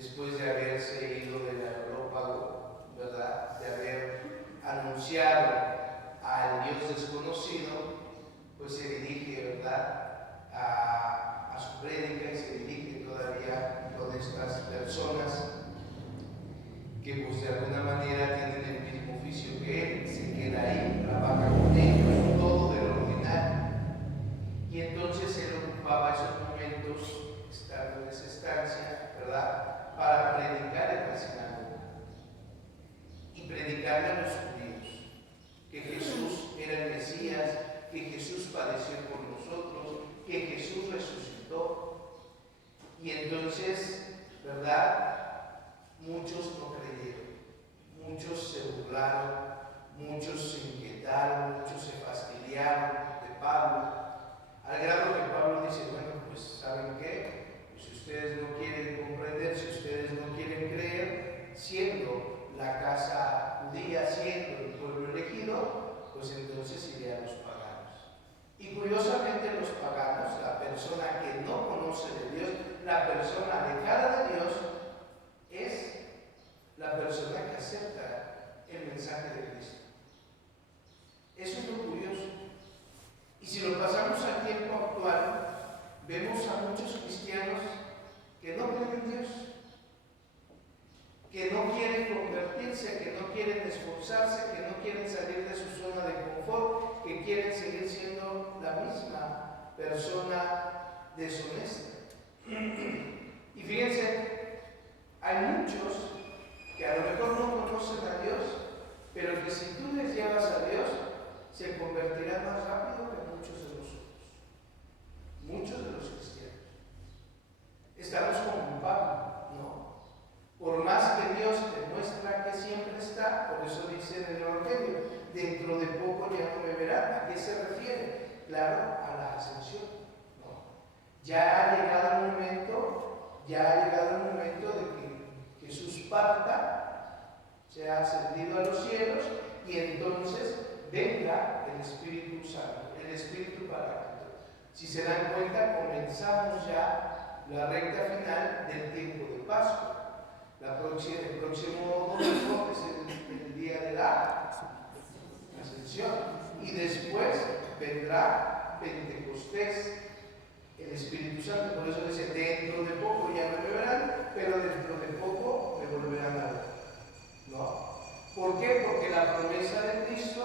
después de haberse ido del aerópago, ¿verdad? De haber anunciado al Dios desconocido, pues se dirige, ¿verdad?, a su prédica, y se dirige todavía con estas personas que pues de alguna manera tienen el mismo oficio que él, se queda ahí, trabaja con ellos, todo de lo ordinario. Y entonces él ocupaba esos momentos, estando en esa estancia, ¿verdad?, para predicar en la sinagoga y predicarle a los judíos que Jesús era el Mesías, que Jesús padeció por nosotros, que Jesús resucitó. Y entonces, ¿verdad?, muchos no creyeron, muchos se burlaron, muchos se inquietaron, muchos se fastidiaron de Pablo, al grado que Pablo dice, bueno, pues ¿saben qué? Pues si ustedes no quieren comprender, si ustedes no quieren creer, siendo la casa judía, siendo el pueblo elegido, pues entonces iré a los paganos. Y curiosamente los paganos, la persona que no conoce de Dios, la persona alejada de Dios, es la persona que acepta el mensaje de Cristo. Eso es lo curioso. Y si lo pasamos al tiempo actual, vemos a muchos cristianos que no creen en Dios, que no quieren convertirse, que no quieren esforzarse, que no quieren salir de su zona de confort, que quieren seguir siendo la misma persona deshonesta. Y fíjense, hay muchos que a lo mejor no conocen a Dios, pero que si tú les llevas a Dios, se convertirán más rápido que muchos de nosotros, muchos de los cristianos. Estamos como Pablo, ¿no? Por más que Dios demuestra que siempre está, por eso dice en el Evangelio, dentro de poco ya no me verán. ¿A qué se refiere? Claro, a la ascensión, ¿no? Ya ha llegado el momento de que Jesús parta, se ha ascendido a los cielos, y entonces venga el Espíritu Santo, el Espíritu Paráclito. Si se dan cuenta, comenzamos ya la recta final del tiempo de Pascua. El próximo domingo es el día de la Ascensión, y después vendrá Pentecostés, el Espíritu Santo. Por eso dice, dentro de poco ya no me verán, pero dentro de poco me volverán a ver, ¿no? ¿Por qué? Porque la promesa de Cristo,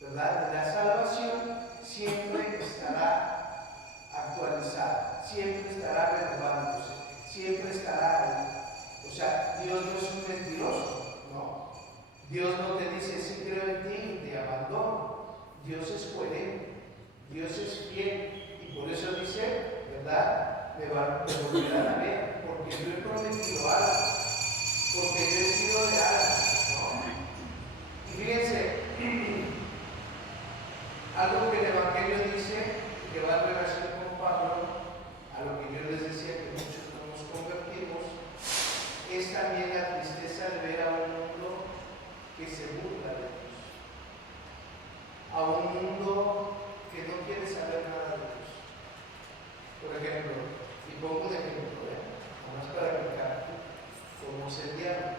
¿verdad?, de la salvación, siempre estará actualizada, siempre estará renovándose, siempre estará ahí. O sea, Dios no es un mentiroso, ¿no? Dios no te dice, sí creo en ti y te abandono. Dios es coherente, Dios es fiel, y por eso dice, ¿verdad?, me volverán a ver, porque yo he prometido algo, porque yo he sido leal, ¿no? Y fíjense, algo que el Evangelio dice, que va en relación con Pablo, a lo que yo les decía que muchos no nos convertimos, es también la tristeza de ver a un mundo que se burla de Dios, a un mundo que no quiere saber nada de Dios. Por ejemplo, y pongo un ejemplo, nomás para que capte, como es el diablo,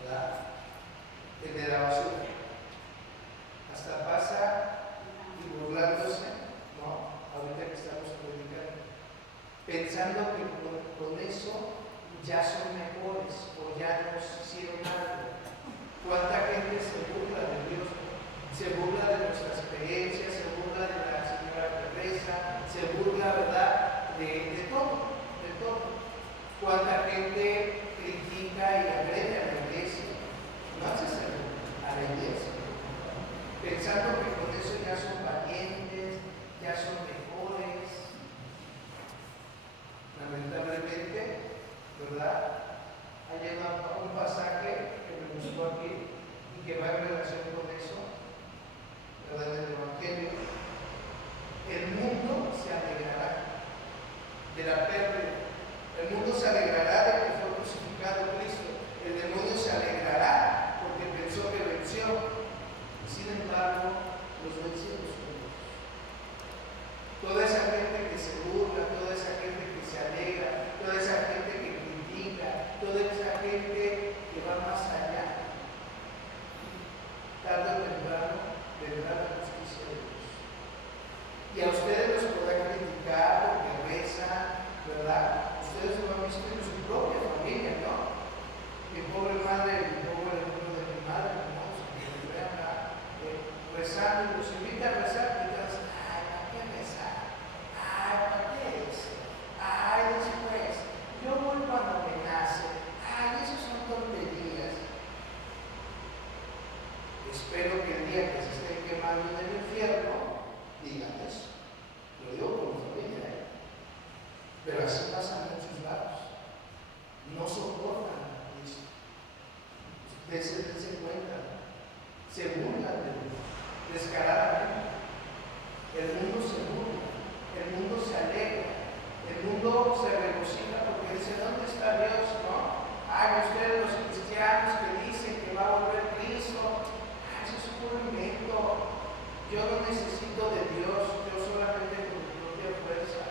¿verdad?, el de la basura, hasta pasa y burlándose, ¿no?, ahorita que estamos predicando, pensando que con eso ya son mejores o ya nos hicieron algo. ¿Cuánta gente se burla de Dios? Se burla de nuestras creencias, se burla de la señora Teresa, se burla, ¿verdad?, de todo, de todo. ¿Cuánta gente critica y agrede a la iglesia? No hace a la iglesia, pensando que con eso ya son valientes, ya son mejores. Lamentablemente, ¿verdad?, hay un pasaje que me gustó aquí y que va en relación con eso, ¿verdad?, en el Evangelio. El mundo se alegrará de la pérdida, el mundo se alegrará de que fue crucificado Cristo, el demonio se alegrará porque pensó que venció, sin embargo, los vencimos con Dios. Toda esa gente que se burla, toda esa gente que se alegra, toda esa gente que critica, dense cuenta, se burlan de Dios, descaradamente. El mundo se burla, el mundo se alegra, el mundo se regocija porque dice, ¿dónde está Dios? ¿No? Ay, ustedes los cristianos que dicen que va a volver Cristo, ay, eso es puro invento. Yo no necesito de Dios, yo solamente con mi propia fuerza.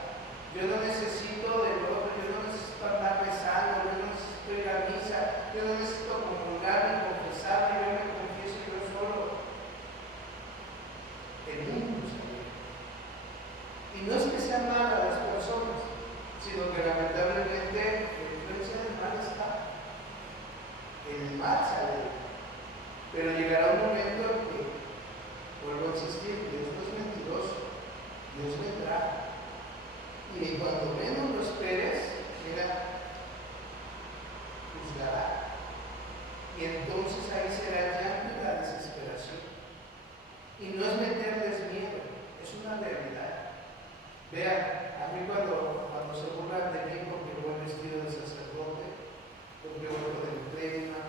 Yo no necesito del otro, yo no necesito andar rezando, yo no necesito ir a misa, yo no necesito comulgar ni confesarme, yo me confieso yo solo. El mundo se alegra. Y no es que sean malas las personas, sino que lamentablemente la influencia del mal está. El mal se alegra. Pero llegará un momento en que, vuelvo a insistir, Dios no es mentiroso, Dios vendrá. Y cuando menos lo esperes, mira, juzgará. Y entonces ahí será el llanto y la desesperación. Y no es meterles miedo, es una realidad. Vean, a mí cuando se burlan de mí porque voy vestido de sacerdote, porque voy con el clérigo,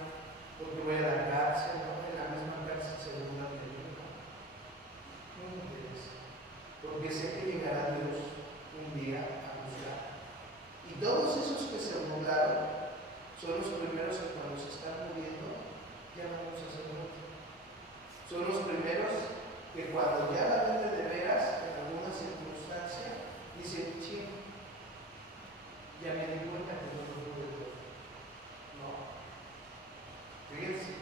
porque voy a la cárcel, ¿no? En la misma cárcel se burlan de mí, ¿no? No me interesa, porque sé que llegará Dios un día a juzgar. Y todos esos que se burlaron son los primeros que cuando se están muriendo ya no vamos a hacer mucho. Son los primeros que cuando ya la ven de veras en alguna circunstancia dicen, sí, ya me di cuenta que no es de Dios. No. Fíjense,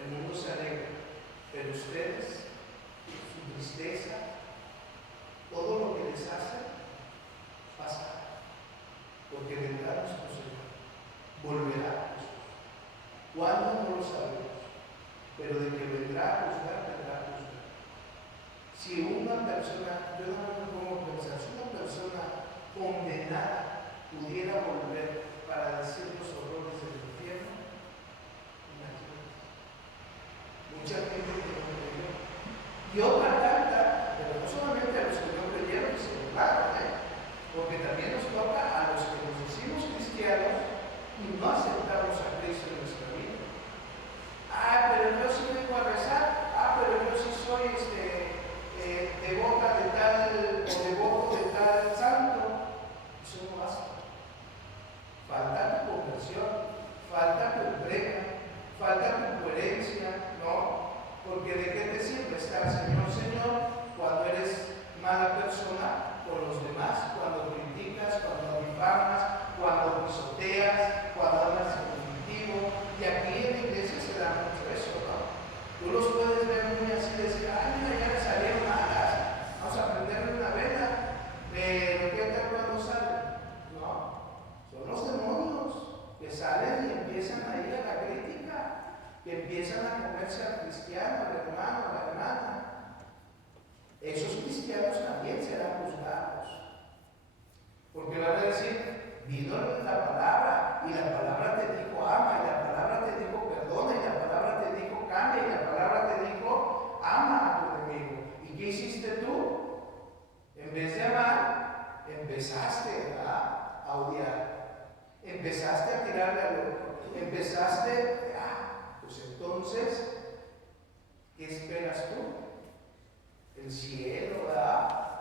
el mundo se alegra, pero ustedes, su tristeza, todo lo que les hacen, pasará. Porque vendrá nuestro Señor, volverá Jesús. ¿Cuándo? No lo sabemos, pero de que vendrá a juzgar, vendrá a juzgar. Si una persona, yo no me pongo a pensar, si una persona condenada pudiera volver para decir los horrores del infierno, imagínate. Mucha gente que no creyó. Y otra carta, pero no solamente a los que no creyeron, se burlaron, porque también nos toca a los que nos decimos cristianos y no aceptamos a Cristo en nuestra vida. Ah, pero yo sí vengo a rezar. Ah, pero yo sí soy devota de tal o devoto de tal santo. Eso no basta. Falta tu conversión, falta tu entrega, falta tu coherencia, ¿no? Porque ¿de qué te sirve estar Señor, Señor cuando eres mala persona con los demás, cuando criticas, cuando difamas, cuando pisoteas, cuando hablas conflictivo? Y aquí en la iglesia se da mucho eso, ¿no? Tú los puedes ver muy así, decir, ay, mira, ya me salieron malas, vamos a prenderle una vela, pero ¿qué tal cuando salen? No, son los demonios que salen y empiezan a ir a la crítica, que empiezan a comerse al cristiano, al hermano, a la hermana. Esos cristianos también serán juzgados, porque van a decir, vino la palabra, y la palabra te dijo ama, y la palabra te dijo perdona, y la palabra te dijo cambia, y la palabra te dijo ama a tu enemigo. ¿Y qué hiciste tú? En vez de amar, empezaste a odiar, empezaste a tirarle al otro, empezaste, pues entonces, ¿qué esperas tú? El cielo,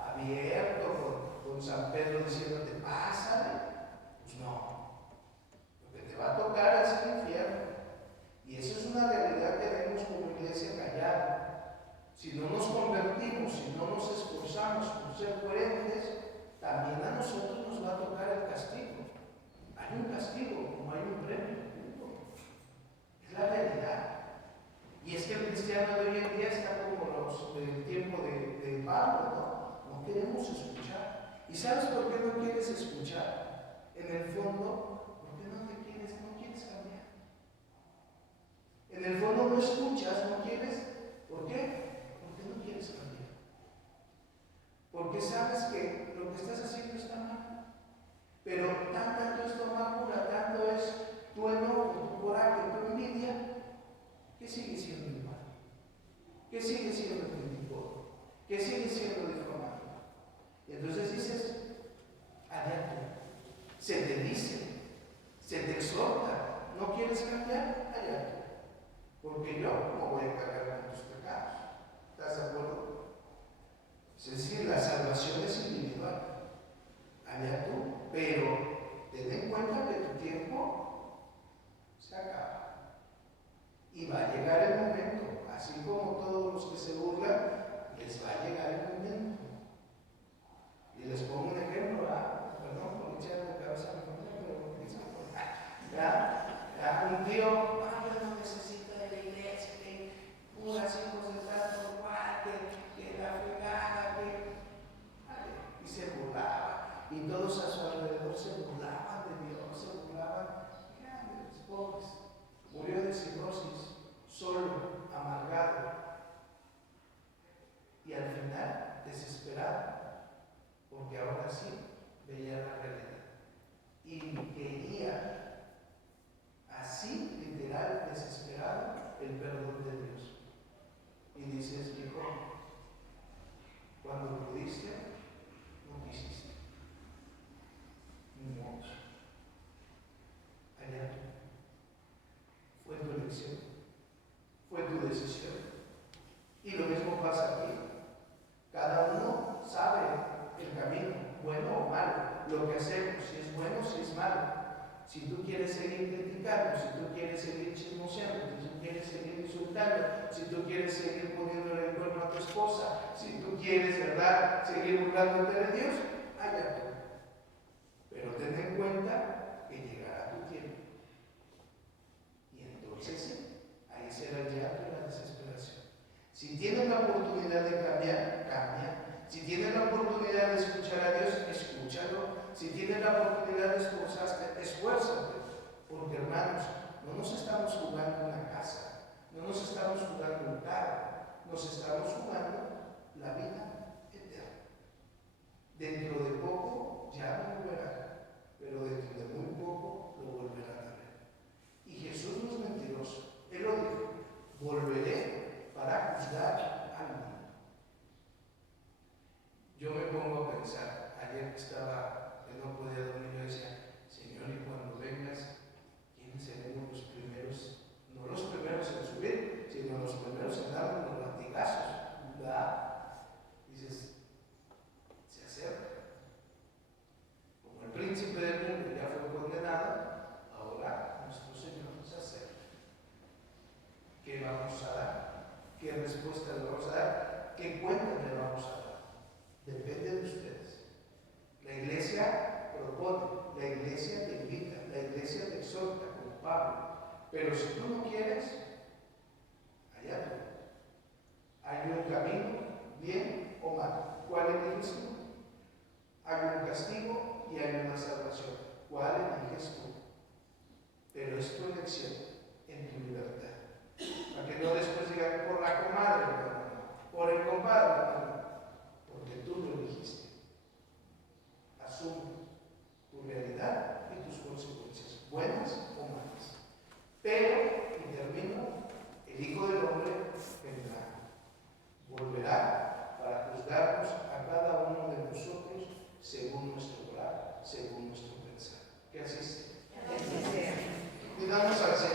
abierto con San Pedro diciéndote, pásale. Pues no, lo que te va a tocar es el infierno. Y eso es una realidad que debemos como iglesia callar. Si no nos convertimos, si no nos esforzamos por ser coherentes, también a nosotros nos va a tocar el castigo. Hay un castigo, como hay un premio. Es la realidad. Y es que el cristiano de hoy en día está como los del tiempo de Pablo, ¿no? No queremos escuchar. ¿Y sabes por qué no quieres escuchar? En el fondo, porque no quieres cambiar. En el fondo no escuchas, no quieres. ¿Por qué? Porque no quieres cambiar. Porque sabes que lo que estás haciendo está mal. Pero tanta tu estomacura, tanto es tu enojo, tu coraje, tu envidia, que sigue siendo igual. Que sigue siendo crítico. Que sigue siendo difamado. Y entonces dices, allá tú. Se te dice, se te exhorta. ¿No quieres cambiar? Allá tú. Porque yo no voy a cargar con tus pecados. ¿Estás de acuerdo? Es decir, la salvación es individual. Allá tú. Pero ten en cuenta que tu tiempo se acaba. Y va a llegar el momento. Así como todos los que se burlan, les va a llegar el momento. Y les pongo un ejemplo, perdón por echar la cabeza a mi familia, pero un tío, no necesita de la iglesia, que puras hijos de tanto que la fregada, y se burlaba, y todos a su alrededor se burlaban de Dios, se burlaban de los pobres. Murió de cirrosis, solo, amargado, y al final desesperado, porque ahora sí veía la realidad y quería, así literal, desesperado, el perdón de Dios. Y dices, hijo, cuando pudiste, no quisiste. Ni modo. Allá tú. Fue tu elección, fue tu decisión. Y lo mismo pasa aquí. Cada uno sabe el camino, bueno o malo, lo que hacemos, si es bueno, si es malo. Si tú quieres seguir criticando, si tú quieres seguir chismoseando, si tú quieres seguir insultando, si tú quieres seguir poniéndole el cuerno a tu esposa, si tú quieres, ¿verdad?, seguir burlándote de Dios, allá tú. Pero ten en cuenta que llegará tu tiempo. Y entonces sí, ahí será el llanto y la desesperación. Si tienes la oportunidad de cambiar, cambia. Si tienes la oportunidad de escuchar a Dios, escúchalo. Si tienes la oportunidad de esforzarte, esfuérzate. Porque hermanos, no nos estamos jugando una casa, no nos estamos jugando un carro, nos estamos jugando la vida eterna. Dentro de poco ya no volverá, pero dentro de muy poco lo volverán a ver. Y Jesús no es mentiroso, Él lo dijo, volveré para juzgar al mundo. Yo me pongo a pensar, ayer que estaba, que no podía dormir, yo decía, Señor, y cuando vengas, ¿quiénes seremos los primeros? No los primeros en subir, sino los primeros en darnos los latigazos, ¿verdad? Dices, se acerca. Como el príncipe del mundo ya fue condenado, ahora nuestro Señor se acerca. ¿Qué vamos a dar? ¿Qué respuesta le vamos a dar? ¿Qué cuenta le vamos a dar? Depende de ustedes. La iglesia propone, la iglesia te invita, la iglesia te exhorta, como Pablo. Pero si tú no quieres, allá tú. Hay un camino, bien o mal. ¿Cuál eliges tú? Hay un castigo y hay una salvación. ¿Cuál eliges tú? Pero es tu elección en tu libertad. Para que no después digan por la comadre, por el compadre, porque tú lo elegiste. Asume tu realidad y tus consecuencias, buenas o malas. Pero, y termino, el Hijo del Hombre vendrá, volverá para juzgarnos a cada uno de nosotros según nuestro obrar, según nuestro pensar. Que así sea. Y damos